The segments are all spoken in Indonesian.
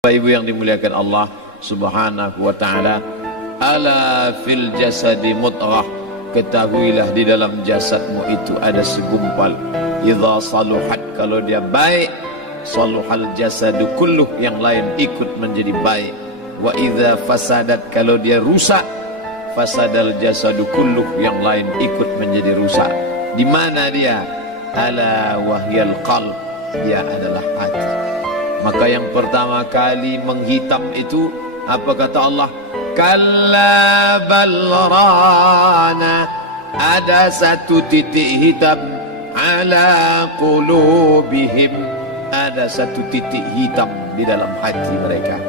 Bapak Ibu yang dimuliakan Allah Subhanahu wa taala, ala fil jasadi mudghah, ketahuilah di dalam jasadmu itu ada segumpal. Idza saluhat, kalau dia baik, saluhal jasadu kulluh, yang lain ikut menjadi baik. Wa idza fasadat, kalau dia rusak, fasadal jasadu kulluh, yang lain ikut menjadi rusak. Di mana dia? Ala wahyal qalb, dia adalah hati. Maka yang pertama kali menghitam itu apa kata Allah? Kalla balrana, ada satu titik hitam. Ala qulubihim, ada satu titik hitam di dalam hati mereka.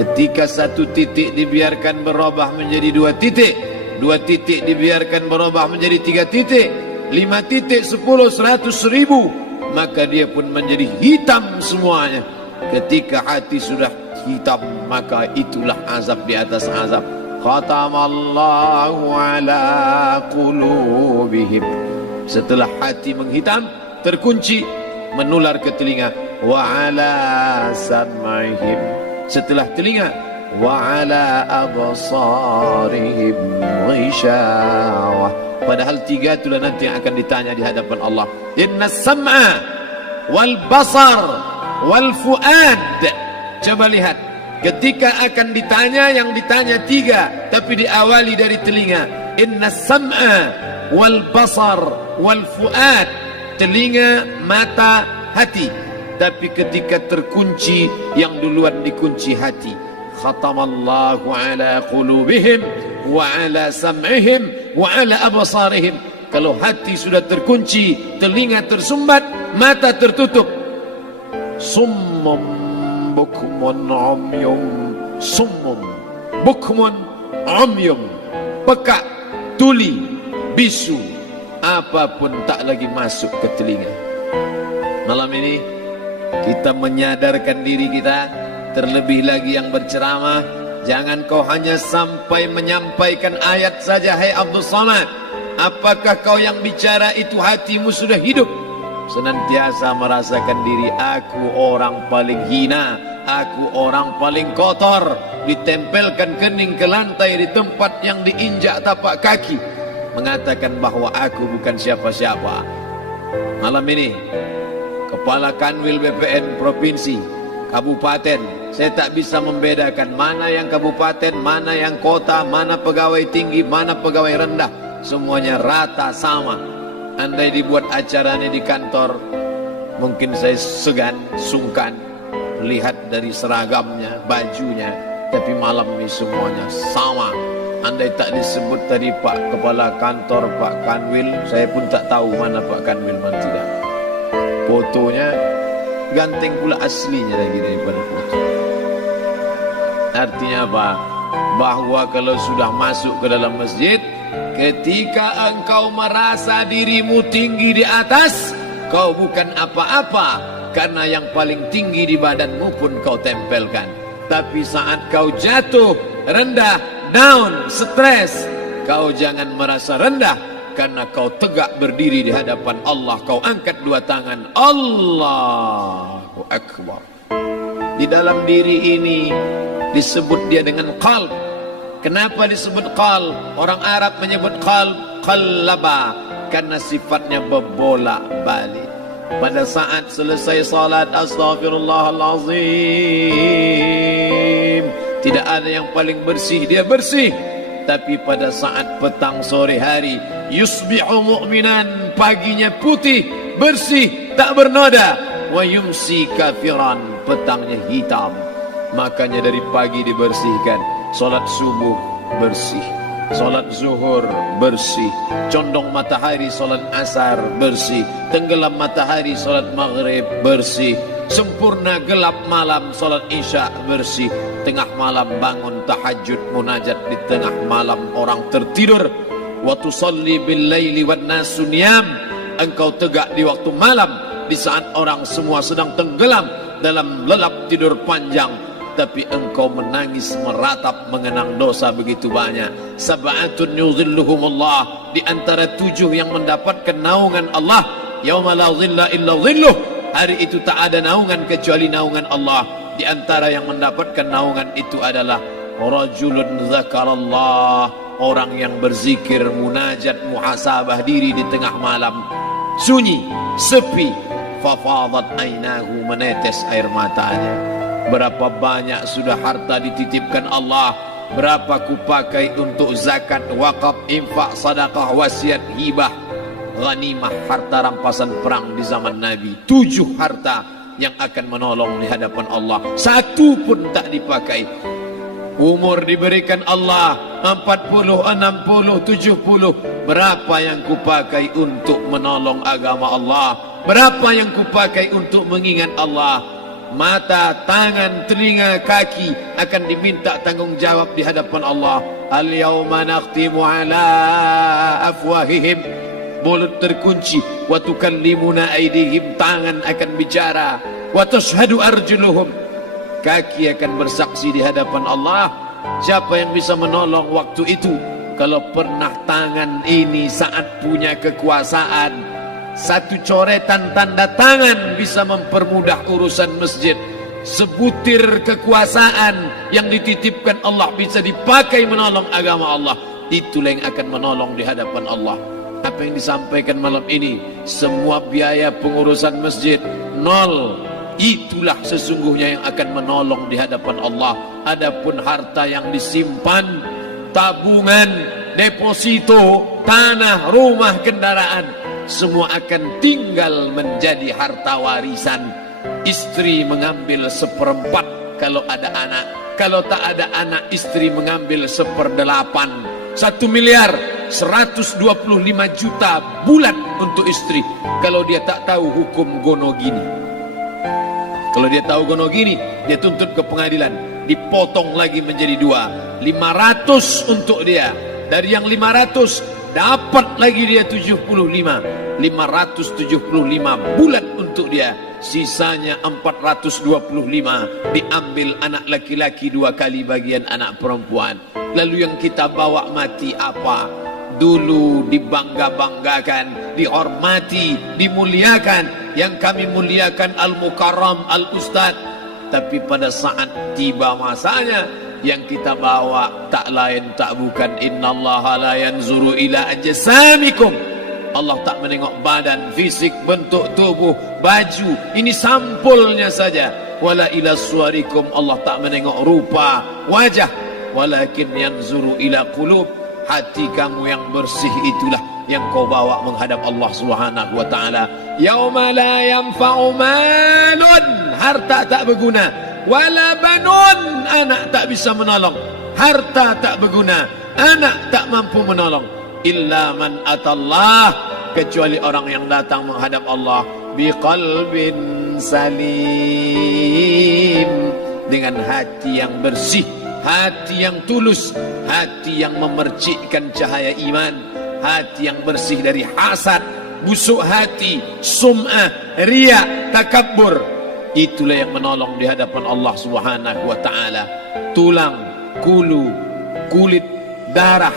Ketika satu titik dibiarkan berubah menjadi dua titik, dua titik dibiarkan berubah menjadi tiga titik, 5 titik, 10, 100, 1000, maka dia pun menjadi hitam semuanya. Ketika hati sudah hitam, maka itulah azab di atas azab. Khatamallahu ala qulubihim. Setelah hati menghitam, terkunci, menular ke telinga. Wa ala sam'ihim. Setelah telinga, wa ala absarihim ghishawah. Padahal 3 itulah nanti yang akan ditanya di hadapan Allah. Inna sam'a wal basar wal fuad. Coba lihat, ketika akan ditanya, yang ditanya 3, tapi diawali dari telinga. Inna sam'a wal basar wal fuad, telinga, mata, hati. Tapi ketika terkunci, yang duluan dikunci hati. Khatamallahu ala qulubihim wa ala sam'ihim wa ala absarihim. Kalau hati sudah terkunci, telinga tersumbat, mata tertutup. Summum bukmun umyum, summum bukmun umyum, peka, tuli, bisu, apapun tak lagi masuk ke telinga. Malam ini kita menyadarkan diri kita, terlebih lagi yang berceramah, jangan kau hanya sampai menyampaikan ayat saja. Hai Abdul Samad, apakah kau yang bicara itu hatimu sudah hidup? Senantiasa merasakan diri, aku orang paling hina, aku orang paling kotor, ditempelkan kening ke lantai di tempat yang diinjak tapak kaki, mengatakan bahwa aku bukan siapa-siapa. Malam ini Kepala Kanwil BPN Provinsi, Kabupaten, saya tak bisa membedakan mana yang kabupaten, mana yang kota, mana pegawai tinggi, mana pegawai rendah. Semuanya rata sama. Andai dibuat acaranya di kantor, mungkin saya segan, sungkan lihat dari seragamnya, bajunya. Tapi malam ini semuanya sama. Andai tak disebut tadi Pak Kepala Kantor, Pak Kanwil, saya pun tak tahu mana Pak Kanwil, mana tidak. Fotonya ganteng pula aslinya lagi daripada foto. Artinya apa? Bahwa kalau sudah masuk ke dalam masjid, ketika engkau merasa dirimu tinggi di atas, kau bukan apa-apa, karena yang paling tinggi di badanmu pun kau tempelkan. Tapi saat kau jatuh, rendah, down, stres, kau jangan merasa rendah, karena kau tegak berdiri di hadapan Allah. Kau angkat 2 tangan, Allahu Akbar. Di dalam diri ini disebut dia dengan qalb. Kenapa disebut qalb? Orang Arab menyebut qalb qallaba, karena sifatnya berbolak-balik. Pada saat selesai salat, astaghfirullahalazim, tidak ada yang paling bersih, dia bersih. Tapi pada saat petang sore hari, yusbihu mu'minan, paginya putih, bersih, tak bernoda. Wa yumsi kafiran, petangnya hitam. Makanya dari pagi dibersihkan. Solat subuh bersih, solat zuhur bersih, condong matahari solat asar bersih, tenggelam matahari solat maghrib bersih, sempurna gelap malam solat isya bersih, tengah malam bangun tahajud munajat di tengah malam orang tertidur. Wa tusalli bil laili wan nasu niyam, engkau tegak di waktu malam di saat orang semua sedang tenggelam dalam lelap tidur panjang. Tapi engkau menangis meratap mengenang dosa begitu banyak. Sab'atun yuzilluhumullah, di antara 7 yang mendapatkan naungan Allah. Yauma la zilla illa zilluh, hari itu tak ada naungan kecuali naungan Allah. Di antara yang mendapatkan naungan itu adalah rajulun zakarallah, orang yang berzikir, munajat, muhasabah diri di tengah malam, sunyi, sepi, fafadat ainahu, menetes air matanya. Berapa banyak sudah harta dititipkan Allah, berapa kupakai untuk zakat, wakaf, infak, sedekah, wasiat, hibah, ghanimah, harta rampasan perang di zaman Nabi. 7 harta yang akan menolong di hadapan Allah, 1 pun tak dipakai. Umur diberikan Allah 40, 60, 70. Berapa yang kupakai untuk menolong agama Allah? Berapa yang kupakai untuk mengingat Allah? Mata, tangan, telinga, kaki akan diminta tanggung jawab di hadapan Allah. Al-yawma nakhtimu ala afwahihim, mulut terkunci, wa tukallimuna aydihim, tangan akan bicara, wa tashhadu arjuluhum, kaki akan bersaksi di hadapan Allah. Siapa yang bisa menolong waktu itu? Kalau pernah tangan ini saat punya kekuasaan, 1 coretan tanda tangan bisa mempermudah urusan masjid. Sebutir kekuasaan yang dititipkan Allah bisa dipakai menolong agama Allah. Itulah yang akan menolong di hadapan Allah. Apa yang disampaikan malam ini, semua biaya pengurusan masjid 0. Itulah sesungguhnya yang akan menolong di hadapan Allah. Adapun harta yang disimpan, tabungan, deposito, tanah, rumah, kendaraan, semua akan tinggal menjadi harta warisan. Istri mengambil 1/4 kalau ada anak. Kalau tak ada anak, istri mengambil 1/8. 1 miliar 125 juta bulan untuk istri. Kalau dia tak tahu hukum gonogini. Kalau dia tahu gonogini, dia tuntut ke pengadilan, dipotong lagi menjadi 2. 500 untuk dia. Dari yang 500 dapat lagi dia 75. 575 bulan untuk dia. Sisanya 425 diambil anak laki-laki 2 kali bagian anak perempuan. Lalu yang kita bawa mati apa? Dulu dibangga-banggakan, dihormati, dimuliakan. Yang kami muliakan Al-Mukarram, Al-Ustad. Tapi pada saat tiba masanya, yang kita bawa tak lain tak bukan innallaha la yanzuru ila ajsamikum. Allah tak menengok badan, fisik, bentuk tubuh, baju. Ini sampulnya saja. Wala ila suwarikum, Allah tak menengok rupa, wajah. Walakin yanzuru ila qulub. Hati kamu yang bersih itulah yang kau bawa menghadap Allah Subhanahu wa taala. Yauma la yanfa'u malun, harta tak berguna, wala banun, anak tak bisa menolong. Harta tak berguna, anak tak mampu menolong. Illa man atallah, kecuali orang yang datang menghadap Allah biqalbin salim, dengan hati yang bersih, hati yang tulus, hati yang memercikkan cahaya iman, hati yang bersih dari hasad, busuk hati, sum'ah, riya, takabbur. Itulah yang menolong di hadapan Allah Subhanahu wa taala. Tulang, kulu, kulit, darah,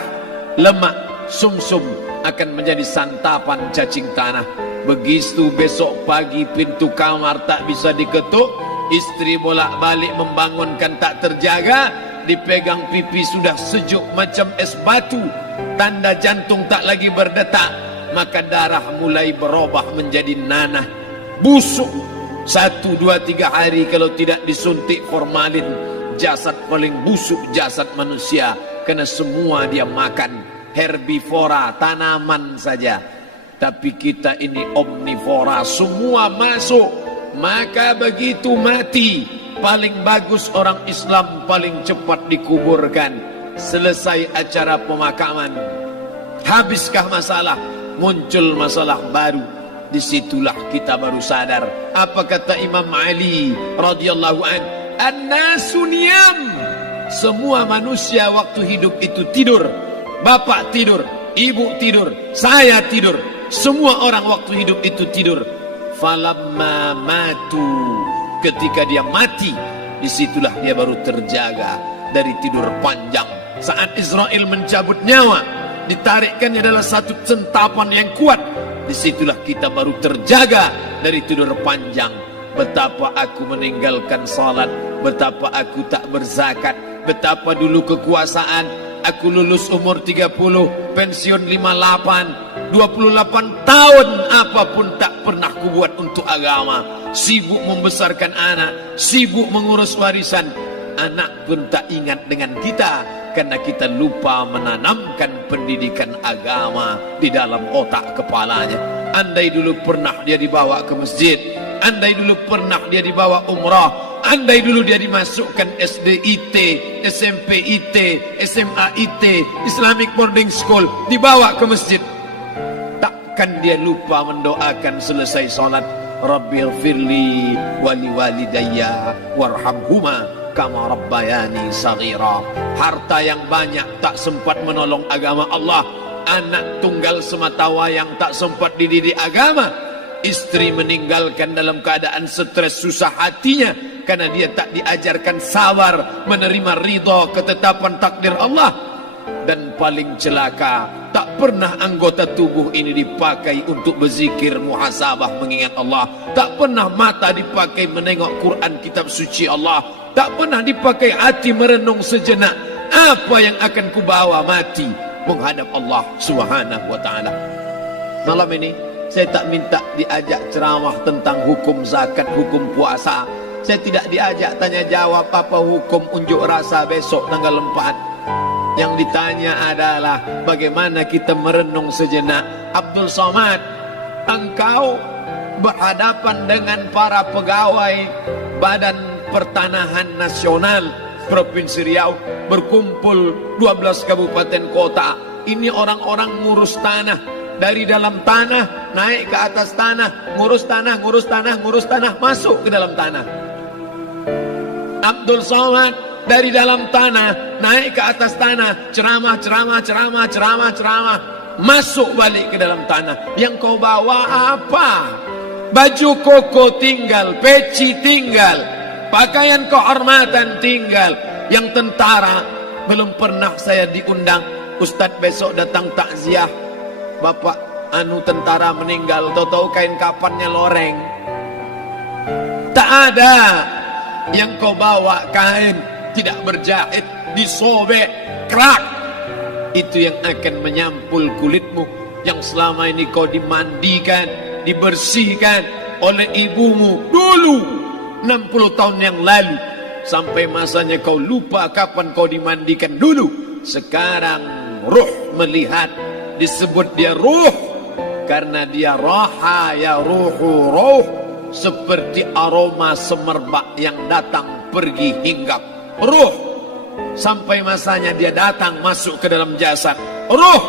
lemak, sumsum akan menjadi santapan cacing tanah. Begitu besok pagi pintu kamar tak bisa diketuk, istri bolak-balik membangunkan tak terjaga, dipegang pipi sudah sejuk macam es batu, tanda jantung tak lagi berdetak, maka darah mulai berubah menjadi nanah, busuk. 1, 2, 3 hari kalau tidak disuntik formalin, jasad paling busuk jasad manusia, karena semua dia makan herbivora, tanaman saja. Tapi kita ini omnivora, semua masuk. Maka begitu mati, paling bagus orang Islam paling cepat dikuburkan. Selesai acara pemakaman, habiskah masalah, muncul masalah baru. Disitulah kita baru sadar. Apa kata Imam Ali radhiyallahu an? An-nasu niyam. Semua manusia waktu hidup itu tidur. Bapak tidur, ibu tidur, saya tidur. Semua orang waktu hidup itu tidur. Falamma matu, ketika dia mati, disitulah dia baru terjaga dari tidur panjang. Saat Israel mencabut nyawa, ditarikkannya adalah satu sentapan yang kuat. Disitulah kita baru terjaga dari tidur panjang. Betapa aku meninggalkan salat, betapa aku tak berzakat, betapa dulu kekuasaan, aku lulus umur 30, pensiun 58, 28 tahun apapun tak pernah kubuat untuk agama. Sibuk membesarkan anak, sibuk mengurus warisan. Anak pun tak ingat dengan kita karena kita lupa menanamkan pendidikan agama di dalam otak kepalanya. Andai dulu pernah dia dibawa ke masjid, andai dulu pernah dia dibawa umrah, andai dulu dia dimasukkan SD IT, SMP IT, SMA IT, Islamic Boarding School, dibawa ke masjid, takkan dia lupa mendoakan selesai salat, Rabbighfirli wali walidayya warhamhuma kama rabbayani saghira. Harta yang banyak tak sempat menolong agama Allah. Anak tunggal semata wayang tak sempat dididik agama. Istri meninggalkan dalam keadaan stres susah hatinya karena dia tak diajarkan sabar menerima ridha ketetapan takdir Allah. Dan paling celaka, tak pernah anggota tubuh ini dipakai untuk berzikir, muhasabah, mengingat Allah. Tak pernah mata dipakai menengok Quran, kitab suci Allah. Tak pernah dipakai hati merenung sejenak, apa yang akan kubawa mati menghadap Allah Subhanahu wa ta'ala. Malam ini saya tak minta diajak ceramah tentang hukum zakat, hukum puasa. Saya tidak diajak tanya jawab apa hukum unjuk rasa besok tanggal 4. Yang ditanya adalah bagaimana kita merenung sejenak. Abdul Somad, engkau berhadapan dengan para pegawai Badan Pertanahan Nasional Provinsi Riau, berkumpul 12 kabupaten kota. Ini orang-orang ngurus tanah, dari dalam tanah naik ke atas tanah, ngurus tanah, ngurus tanah, ngurus tanah, masuk ke dalam tanah. Abdul Somad dari dalam tanah naik ke atas tanah, ceramah, masuk balik ke dalam tanah. Yang kau bawa apa? Baju koko tinggal, peci tinggal, pakaian kehormatan tinggal. Yang tentara belum pernah saya diundang. Ustadz besok datang takziah, bapak tentara meninggal, tahu-tahu kain kapannya loreng. Tak ada. Yang kau bawa kain tidak berjahit, disobek, kerak. Itu yang akan menyampul kulitmu, yang selama ini kau dimandikan, dibersihkan oleh ibumu dulu 60 tahun yang lalu. Sampai masanya kau lupa kapan kau dimandikan dulu. Sekarang ruh melihat, disebut dia ruh karena dia raha ya ruhu ruh, seperti aroma semerbak yang datang pergi hinggap. Ruh sampai masanya dia datang masuk ke dalam jasad. Ruh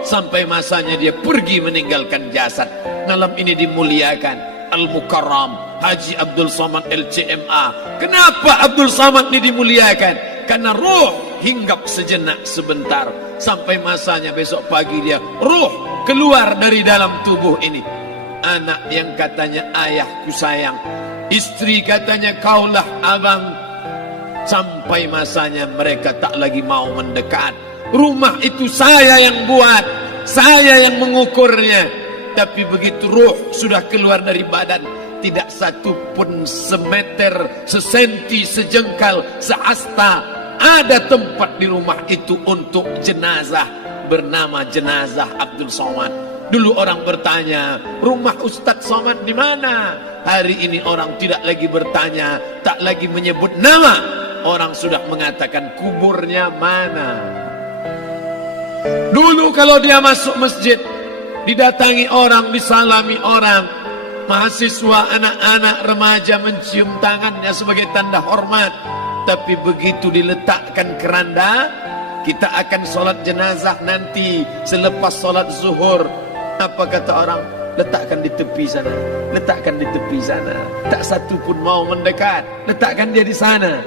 sampai masanya dia pergi meninggalkan jasad. Malam ini dimuliakan Al-Mukarram Haji Abdul Somad LCMA. Kenapa Abdul Somad ini dimuliakan? Karena ruh hinggap sejenak sebentar, sampai masanya besok pagi dia ruh keluar dari dalam tubuh ini. Anak yang katanya ayahku sayang, istri katanya kaulah abang, sampai masanya mereka tak lagi mau mendekat. Rumah itu saya yang buat, saya yang mengukurnya. Tapi begitu ruh sudah keluar dari badan, tidak satu pun semeter, sesenti, sejengkal, seasta ada tempat di rumah itu untuk jenazah bernama jenazah Abdul Somad. Dulu orang bertanya, rumah Ustadz Somad di mana? Hari ini orang tidak lagi bertanya, tak lagi menyebut nama. Orang sudah mengatakan kuburnya mana. Dulu kalau dia masuk masjid, didatangi orang, disalami orang. Mahasiswa, anak-anak, remaja mencium tangannya sebagai tanda hormat. Tapi begitu diletakkan keranda, kita akan sholat jenazah nanti selepas sholat zuhur. Apa kata orang? Letakkan di tepi sana, letakkan di tepi sana. Tak satu pun mau mendekat, letakkan dia di sana.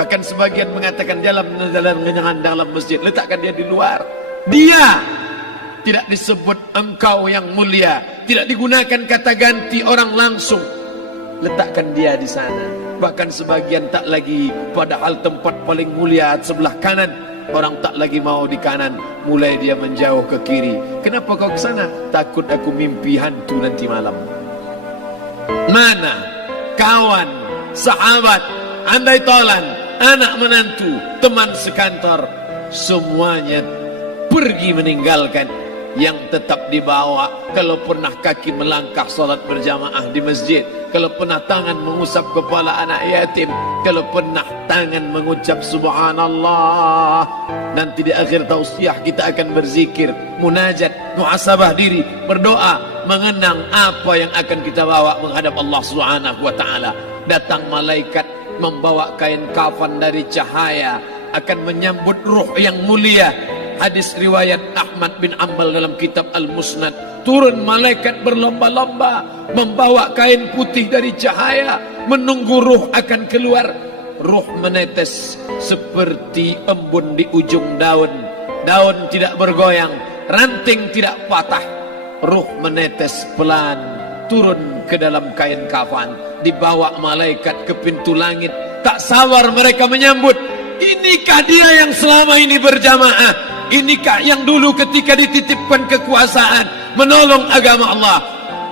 Bahkan sebagian mengatakan dalam masjid, letakkan dia di luar. Dia tidak disebut engkau yang mulia, tidak digunakan kata ganti orang langsung. Letakkan dia di sana. Bahkan sebagian tak lagi, padahal tempat paling mulia sebelah kanan, orang tak lagi mau di kanan, mulai dia menjauh ke kiri. Kenapa kau ke sana? Takut aku mimpi hantu nanti malam. Mana kawan, sahabat andai tolan, anak menantu, teman sekantor, semuanya pergi meninggalkan. Yang tetap dibawa, kalau pernah kaki melangkah salat berjamaah di masjid, kalau pernah tangan mengusap kepala anak yatim, kalau pernah tangan mengucap subhanallah. Nanti di akhir tausiah kita akan berzikir, munajat, muhasabah diri, berdoa, mengenang apa yang akan kita bawa menghadap Allah Subhanahu wa taala. Datang malaikat membawa kain kafan dari cahaya, akan menyambut ruh yang mulia. Hadis riwayat Ahmad bin Ambal dalam kitab Al-Musnad, turun malaikat berlomba-lomba membawa kain putih dari cahaya, menunggu ruh akan keluar. Ruh menetes seperti embun di ujung daun. Daun tidak bergoyang, ranting tidak patah. Ruh menetes pelan turun ke dalam kain kafan, dibawa malaikat ke pintu langit. Tak sabar mereka menyambut. Inikah dia yang selama ini berjamaah? Inikah yang dulu ketika dititipkan kekuasaan menolong agama Allah?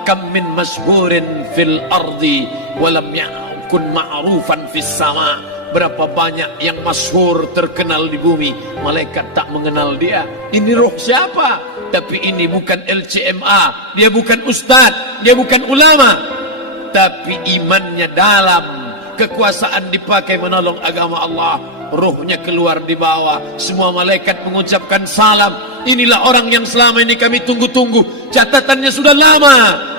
Kam min masyhurin fil ardi walam yakun ma'rufan fis sama. Berapa banyak yang masyhur terkenal di bumi, malaikat tak mengenal dia. Ini roh siapa? Tapi ini bukan LCMA, dia bukan ustaz, dia bukan ulama, tapi imannya dalam. Kekuasaan dipakai menolong agama Allah. Ruhnya keluar di bawah, semua malaikat mengucapkan salam. Inilah orang yang selama ini kami tunggu-tunggu. Catatannya sudah lama.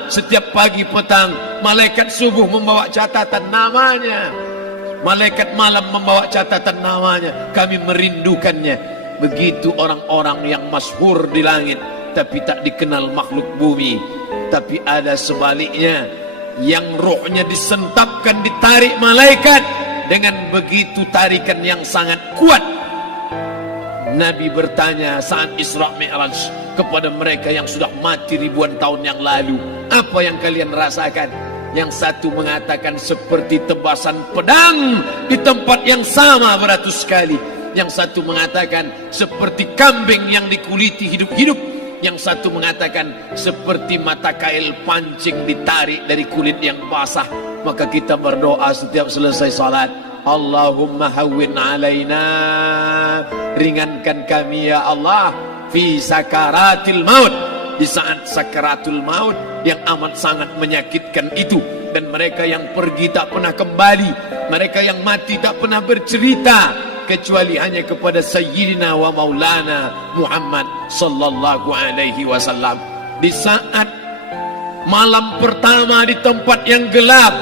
Setiap pagi petang, malaikat subuh membawa catatan namanya, malaikat malam membawa catatan namanya. Kami merindukannya. Begitu orang-orang yang masyhur di langit, tapi tak dikenal makhluk bumi. Tapi ada sebaliknya, yang rohnya disentapkan, ditarik malaikat dengan begitu tarikan yang sangat kuat. Nabi bertanya saat Isra Mi'raj kepada mereka yang sudah mati ribuan tahun yang lalu, apa yang kalian rasakan? Yang satu mengatakan seperti tebasan pedang di tempat yang sama beratus kali. Yang satu mengatakan seperti kambing yang dikuliti hidup-hidup. Yang satu mengatakan seperti mata kail pancing ditarik dari kulit yang basah. Maka kita berdoa setiap selesai salat, Allahumma hawwin alaina, ringankan kami ya Allah, fi sakaratil maut, di saat sakaratul maut yang amat sangat menyakitkan itu. Dan mereka yang pergi tak pernah kembali, mereka yang mati tak pernah bercerita kecuali hanya kepada Sayyidina wa Maulana Muhammad sallallahu alaihi wasallam. Di saat malam pertama di tempat yang gelap,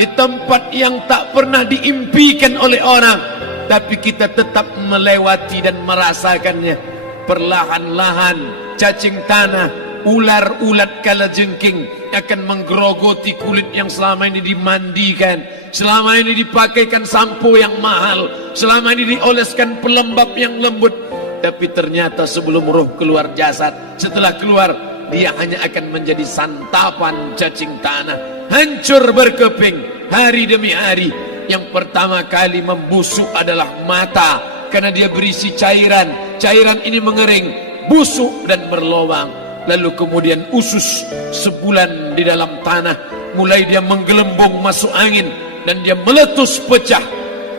di tempat yang tak pernah diimpikan oleh orang, tapi kita tetap melewati dan merasakannya. Perlahan-lahan cacing tanah, ular-ulat kalajengking akan menggerogoti kulit yang selama ini dimandikan, selama ini dipakaikan sampo yang mahal, selama ini dioleskan pelembab yang lembut. Tapi ternyata sebelum roh keluar jasad, setelah keluar, dia hanya akan menjadi santapan cacing tanah, hancur berkeping hari demi hari. Yang pertama kali membusuk adalah mata, karena dia berisi cairan. Cairan ini mengering, busuk dan berlubang. Lalu kemudian usus sebulan di dalam tanah, mulai dia menggelembung masuk angin dan dia meletus pecah.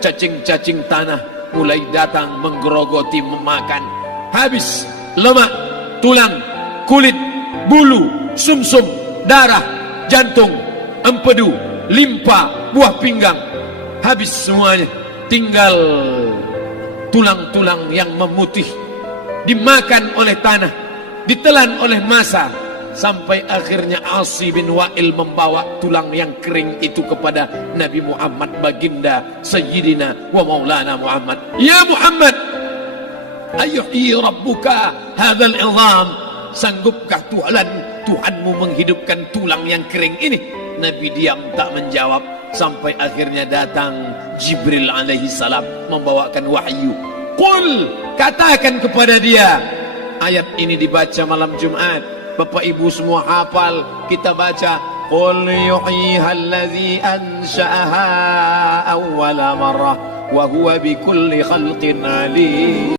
Cacing-cacing tanah mulai datang menggerogoti, memakan. Habis lemak, tulang, kulit, bulu, sumsum, darah, jantung, empedu, limpa, buah pinggang. Habis semuanya, tinggal tulang-tulang yang memutih, dimakan oleh tanah, ditelan oleh massa, sampai akhirnya Asi bin Wa'il membawa tulang yang kering itu kepada Nabi Muhammad, baginda Sayyidina wa Maulana Muhammad. Ya Muhammad, ayuhi rabbuka hadzal izam, sanggupkah Tuhanmu menghidupkan tulang yang kering ini? Nabi diam tak menjawab, sampai akhirnya datang Jibril alaihi salam membawakan wahyu. Qul, katakan kepada dia. Ayat ini dibaca malam Jumat. Bapak Ibu semua hafal, kita baca qul yuhyiha allazi ansha'aha awwala marrah wa huwa bikulli khalqin alim.